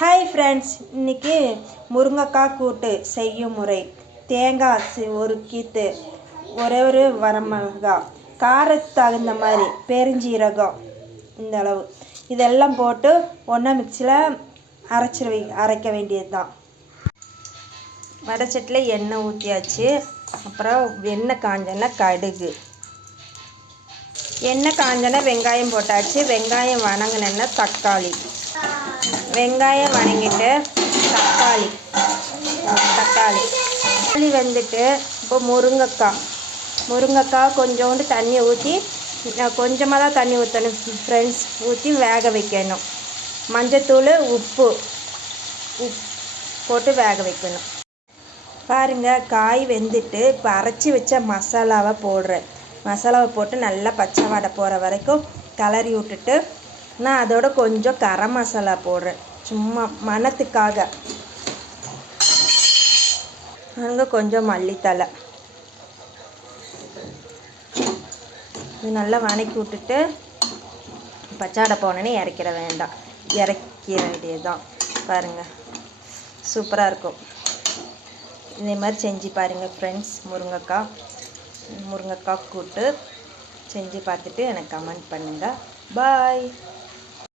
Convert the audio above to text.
Hi friends, இன்றைக்கி முருங்கைக்காய் கூட்டு செய்யும் முறை. தேங்காய் ஒரு கீத்து, ஒரே ஒரு வரமிளகாய், காரத்துக்கு தகுந்த மாதிரி பெருஞ்சீரகம் இந்த அளவு, இதெல்லாம் போட்டு ஒன்றா மிக்சியில் அரைக்க வேண்டியது தான். வடச்சட்டியில் எண்ணெய் ஊற்றியாச்சு. அப்புறம் எண்ணெய் காஞ்சோன்னா கடுகு, எண்ணெய் காஞ்சோன்னா வெங்காயம் போட்டாச்சு. வெங்காயம் வணங்கினேன்னா தக்காளி, வெங்காயம் வணங்கிட்டு தக்காளி வெந்துட்டு இப்போ முருங்கைக்காய் கொஞ்சோண்டு தண்ணி ஊற்றி, கொஞ்சமாக தான் தண்ணி ஊற்றணும் ஃப்ரெண்ட்ஸ், ஊற்றி வேக வைக்கணும். மஞ்சத்தூள் உப்பு போட்டு வேக வைக்கணும். பாருங்கள், காய் வெந்துட்டு இப்போ அரைச்சி வச்ச மசாலாவை போடுறேன். மசாலாவை போட்டு நல்லா பச்சை வாடை போகிற வரைக்கும் கிளறி விட்டுட்டு, நான் அதோட கொஞ்சம் கரம் மசாலா போடுறேன், சும்மா மணத்துக்காக. அங்கே கொஞ்சம் மல்லித்தலை, இது நல்லா வணக்கி விட்டுட்டு பச்சாடை போனோன்னே இறக்கிற வேண்டியது தான். பாருங்கள், சூப்பராக இருக்கும். இதே மாதிரி செஞ்சு பாருங்கள் ஃப்ரெண்ட்ஸ். முருங்கைக்காய் கூட்டு செஞ்சு பார்த்துட்டு எனக்கு கமெண்ட் பண்ணுங்கள். பாய்.